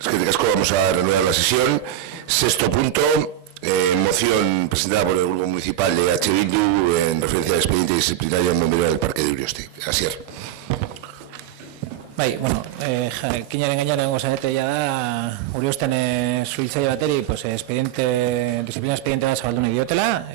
Es que vamos a reanudar la sesión. Sexto punto, moción presentada por el Grupo Municipal de H. Bildu en referencia al expediente disciplinario en bombero del Parque de Urioste. Asier. Bai, bueno, kinaren gainean gozanete ya da Uriosten suhiltzaile bateri, pues, disciplina expediente bat zabaldu nahi diotela,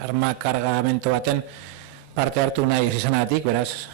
arma kargamento baten parte hartu nahi ez izanagatik, beraz,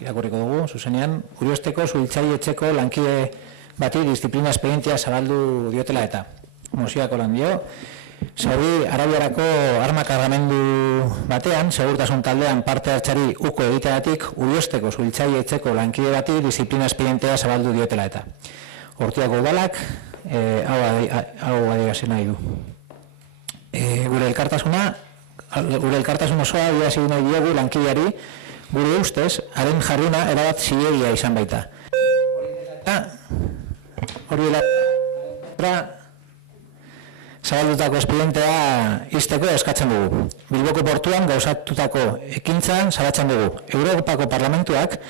irakurriko dugu, zuzenean, Uriosteko suhiltzaile etxeko lankide bati disciplina expedientea zabaldu diotela eta mozioako lan dio. Saudi Arabiarako arma kargamendu batean, segurtasun taldean parte hartxari uko egiteagatik, Uriosteko suhiltzaile etxeko lankide bati disciplina expedientea zabaldu diotela eta. Ortuako udalak, hau adierazi nahi du. Gure elkartasun osoa adierazi nahi diogu lankideari, gure ustez, haren jarduna erabat zilegia izan baita. Hori zabaldutako espedientea izteko eskatzen dugu. Bilboko portuan gauzatutako ekintzan salatzen dugu. Europako Parlamentuak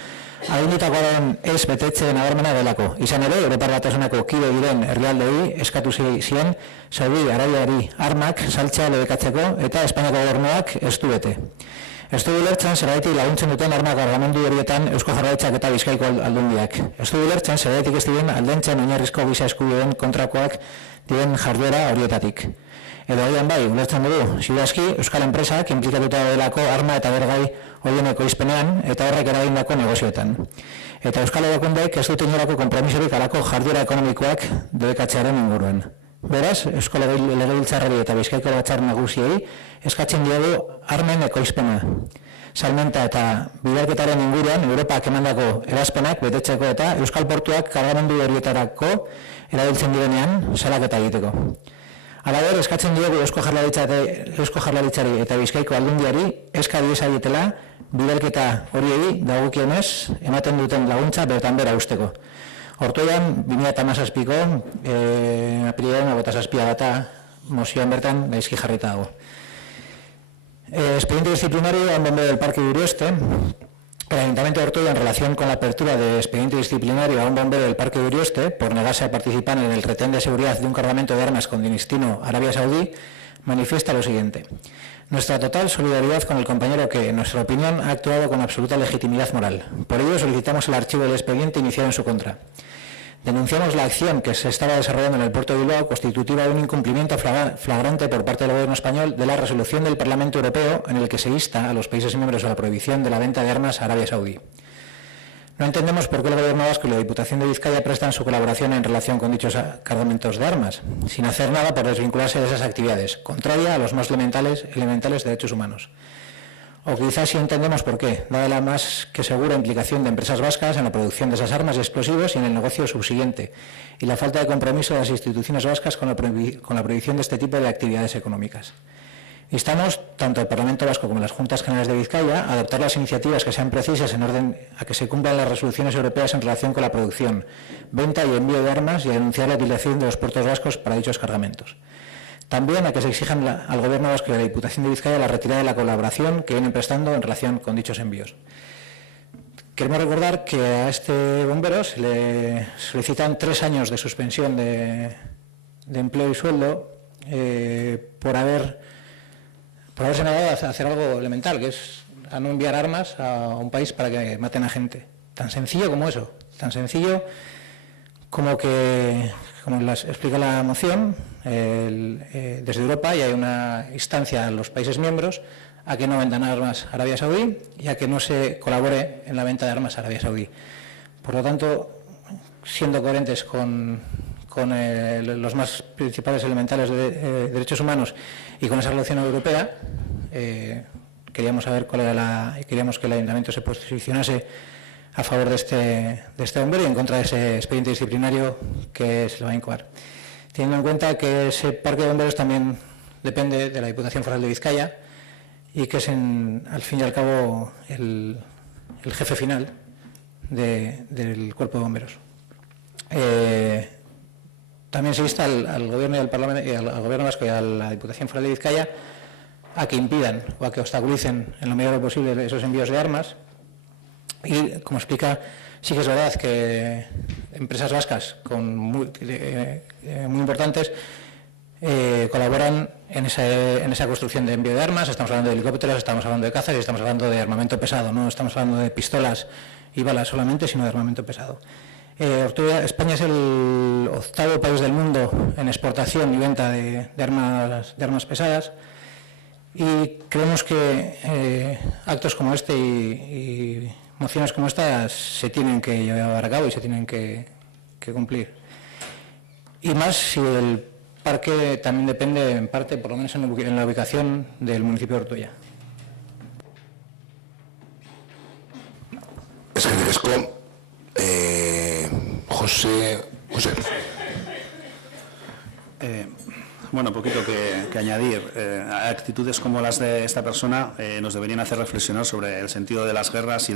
agindutakoaren ez betetzen nabarmena delako. Izan ere, Europar Batasunako kide diren herrialdei eskatu zien Saudi Arabiari armak saltzea lebekatzeko eta Espainiako gobernuak ez du bete. Ez du ulertzen zergatik laguntzen duten arma kargamendu horietan Eusko Jaurlaritzak eta Bizkaiko aldundiak. Ez du ulertzen zergatik ez diren aldentzen oinarrizko giza eskubideen kontrakoak diren jarduera horietatik. Edo horian bai, ulertzen dugu, ziurazki Euskal enpresak implikatuta delako arma eta bergai horien ekoizpenean eta horrek eragindako negozioetan. Eta Euskal erakundek ez dut inolako konpromisorik alako jarduera ekonomikoak debekatzearen inguruen. Beraz, Eusko Legebiltzarrari eta Bizkaiko Batzar Nagusiei eskatzen diogu armen ekoizpena. Salmenta eta bidalketaren inguruan Europak emandako erazpenak betetzeko eta Euskal Portuak kargamendu horietarako erabiltzen direnean salaketa egiteko. Halaber, eskatzen diogu Eusko Jaurlaritzari eta Bizkaiko aldundiari eska diezaietela bidalketa horiei dagokionez ematen duten laguntza bertan bera usteko. Hortoian, 2017ko apirilaren 27 data mozioan bertan gaizki jarrita dago. Expediente disciplinario en bombero del Parque de Urioste. El Ayuntamiento de Ortuella, en relación con la apertura de expediente disciplinario a un bombero del Parque de Urioste por negarse a participar en el retén de seguridad de un cargamento de armas con destino a Arabia Saudí, manifiesta lo siguiente. Nuestra total solidaridad con el compañero que, en nuestra opinión, ha actuado con absoluta legitimidad moral. Por ello, solicitamos el archivo del expediente iniciado en su contra. Denunciamos la acción que se estaba desarrollando en el puerto de Bilbao constitutiva de un incumplimiento flagrante por parte del Gobierno español de la resolución del Parlamento Europeo en el que se insta a los países miembros a la prohibición de la venta de armas a Arabia Saudí. No entendemos por qué el Gobierno vasco y la Diputación de Vizcaya prestan su colaboración en relación con dichos cargamentos de armas, sin hacer nada por desvincularse de esas actividades, contraria a los más elementales derechos humanos. O quizás sí entendemos por qué, dada la más que segura implicación de empresas vascas en la producción de esas armas y explosivos y en el negocio subsiguiente, y la falta de compromiso de las instituciones vascas con la prohibición de este tipo de actividades económicas. Instamos tanto al Parlamento Vasco como las Juntas Generales de Vizcaya a adoptar las iniciativas que sean precisas en orden a que se cumplan las resoluciones europeas en relación con la producción, venta y envío de armas y a denunciar la utilización de los puertos vascos para dichos cargamentos. También a que se exijan al Gobierno vasco y a la Diputación de Vizcaya la retirada de la colaboración que vienen prestando en relación con dichos envíos. Queremos recordar que a este bombero se le solicitan 3 años de suspensión de empleo y sueldo por haberse negado a hacer algo elemental, que es a no enviar armas a un país para que maten a gente. Tan sencillo como eso, tan sencillo como que, como explica la moción, desde Europa y hay una instancia a los países miembros a que no vendan armas a Arabia Saudí y a que no se colabore en la venta de armas a Arabia Saudí. Por lo tanto, siendo coherentes con los más principales elementales de derechos humanos y con esa relación europea, queríamos saber queríamos que el Ayuntamiento se posicionase a favor de este bombero y en contra de ese expediente disciplinario que se le va a incoar. Teniendo en cuenta que ese parque de bomberos también depende de la Diputación Foral de Vizcaya y que es, al fin y al cabo, el jefe final del Cuerpo de Bomberos. También se insta al Gobierno y al Parlamento, al Gobierno vasco y a la Diputación Foral de Vizcaya a que impidan o a que obstaculicen en lo mejor posible esos envíos de armas y, como explica Sí que es verdad que empresas vascas muy importantes colaboran en esa construcción de envío de armas. Estamos hablando de helicópteros, estamos hablando de cazas y estamos hablando de armamento pesado. No estamos hablando de pistolas y balas solamente, sino de armamento pesado. España es el 8º país del mundo en exportación y venta de armas pesadas, y creemos que actos como este y mociones como estas se tienen que llevar a cabo y se tienen que cumplir. Y más si el parque también depende en parte, por lo menos en la ubicación del municipio de Ortuella. Es que José. Bueno, poquito que añadir. Actitudes como las de esta persona nos deberían hacer reflexionar sobre el sentido de las guerras y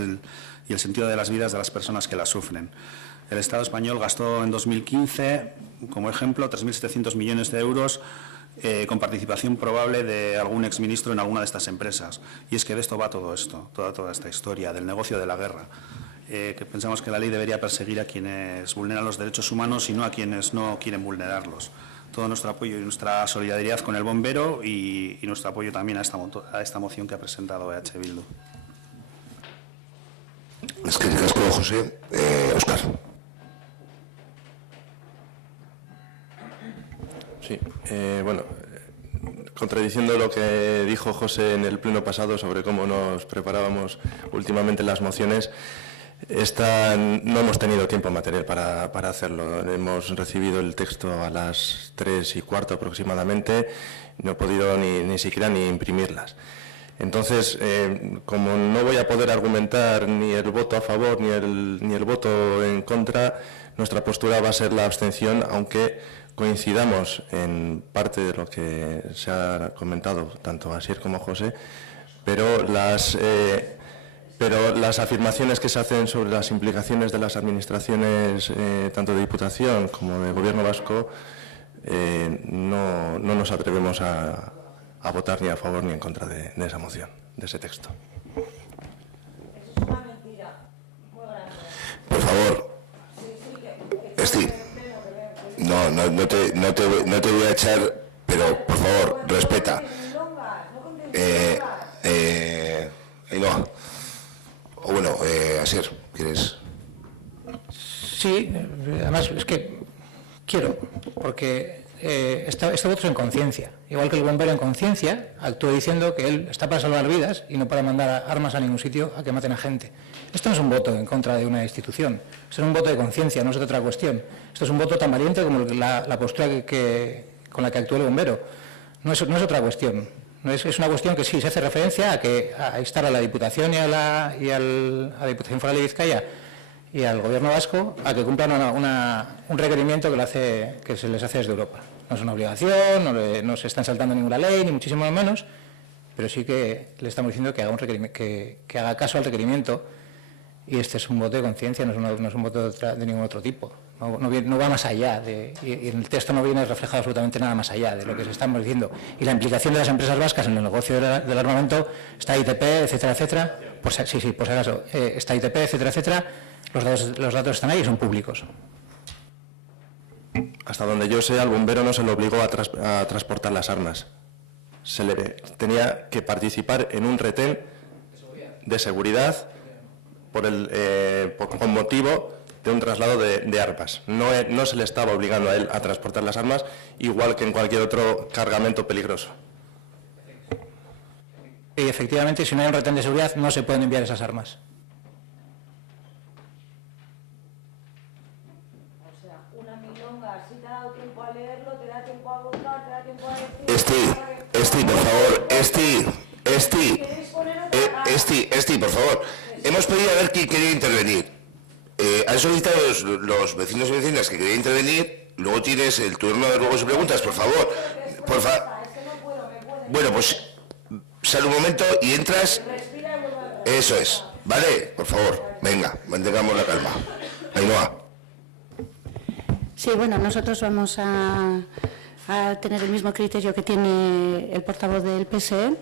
el sentido de las vidas de las personas que las sufren. El Estado español gastó en 2015, como ejemplo, 3.700 millones de euros con participación probable de algún exministro en alguna de estas empresas. Y es que de esto va todo esto, toda esta historia del negocio de la guerra. Que pensamos que la ley debería perseguir a quienes vulneran los derechos humanos y no a quienes no quieren vulnerarlos. Todo nuestro apoyo y nuestra solidaridad con el bombero y nuestro apoyo también a esta moción que ha presentado EH Bildu. Es que José. Óscar. Sí, bueno, contradiciendo lo que dijo José en el pleno pasado sobre cómo nos preparábamos últimamente las mociones, no hemos tenido tiempo material para hacerlo. Hemos recibido el texto a las 3:15 aproximadamente, no he podido ni siquiera imprimirlas. Entonces, como no voy a poder argumentar ni el voto a favor ni el voto en contra, nuestra postura va a ser la abstención, aunque coincidamos en parte de lo que se ha comentado tanto Asier como José, pero las afirmaciones que se hacen sobre las implicaciones de las administraciones, tanto de Diputación como de Gobierno vasco, no nos atrevemos a votar ni a favor ni en contra de esa moción, de ese texto. Es una mentira muy grande. Por favor, Steve. No te voy a echar, pero por favor, respeta. No. O bueno, Asier, ¿quieres? Sí, además es que quiero, porque este voto es en conciencia. Igual que el bombero en conciencia actúa diciendo que él está para salvar vidas y no para mandar armas a ningún sitio a que maten a gente. Esto no es un voto en contra de una institución, esto es un voto de conciencia, no es otra cuestión. Esto es un voto tan valiente como la postura con la que actúa el bombero. No es otra cuestión. Es una cuestión que sí se hace referencia a instar a la Diputación a la Diputación Foral de Vizcaya y al Gobierno vasco a que cumplan un requerimiento que se les hace desde Europa. No es una obligación, no se están saltando ninguna ley, ni muchísimo menos, pero sí que le estamos diciendo que haga caso al requerimiento, y este es un voto de conciencia, no es un voto de ningún otro tipo. No va más allá, y en el texto no viene reflejado absolutamente nada más allá de lo que se estamos diciendo. Y la implicación de las empresas vascas en el negocio del armamento, está ITP, etcétera, por si acaso, está ITP, etcétera, los datos están ahí y son públicos. Hasta donde yo sé, al bombero no se le obligó a transportar las armas. Tenía que participar en un retén de seguridad con motivo de un traslado de armas. No se le estaba obligando a él a transportar las armas, igual que en cualquier otro cargamento peligroso. Y efectivamente, si no hay un retén de seguridad, no se pueden enviar esas armas. O sea, una milonga, si te ha dado tiempo a leerlo, te da tiempo a votar, te da tiempo a decir... Esti, por favor, Esti, por favor. Hemos pedido a ver quién quería intervenir. Han solicitado los vecinos y vecinas que querían intervenir, luego tienes el turno de ruegos y preguntas, por favor. Bueno, pues sal un momento y entras. Eso es, ¿vale? Por favor, venga, mantengamos la calma. Ainhoa. Sí, bueno, nosotros vamos a tener el mismo criterio que tiene el portavoz del PSE,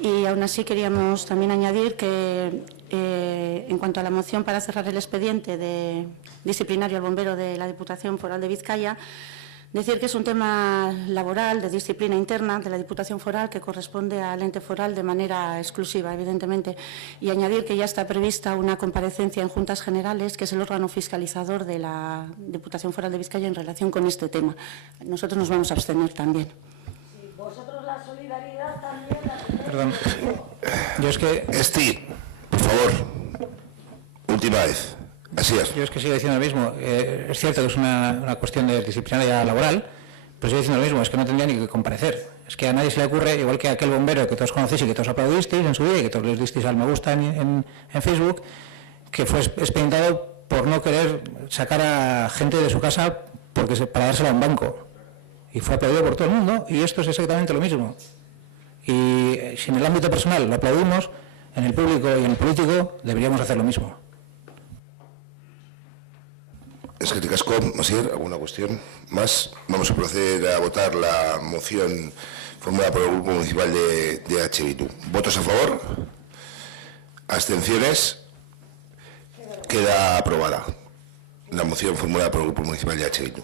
y aún así queríamos también añadir que En cuanto a la moción para cerrar el expediente disciplinario al bombero de la Diputación Foral de Vizcaya, decir que es un tema laboral, de disciplina interna de la Diputación Foral, que corresponde al ente foral de manera exclusiva, evidentemente, y añadir que ya está prevista una comparecencia en Juntas Generales, que es el órgano fiscalizador de la Diputación Foral de Vizcaya en relación con este tema. Nosotros nos vamos a abstener también. Sí, vosotros la solidaridad también la... Perdón. Yo es que... Esti, por favor, última vez. Así es. Yo es que sigo diciendo lo mismo. Es cierto que es una cuestión de disciplinaria laboral, pero sigo diciendo lo mismo, es que no tendría ni que comparecer. Es que a nadie se le ocurre, igual que aquel bombero que todos conocéis y que todos aplaudisteis en su día y que todos les disteis al me gusta en Facebook, que fue expedientado por no querer sacar a gente de su casa para dársela a un banco. Y fue aplaudido por todo el mundo, y esto es exactamente lo mismo. Y si en el ámbito personal lo aplaudimos, en el público y en el político deberíamos hacer lo mismo. Eskerrik asko, Masier, ¿alguna cuestión más? Vamos a proceder a votar la moción formulada por el Grupo Municipal de EH Bildu. ¿Votos a favor? ¿Abstenciones? Queda aprobada la moción formulada por el Grupo Municipal de EH Bildu.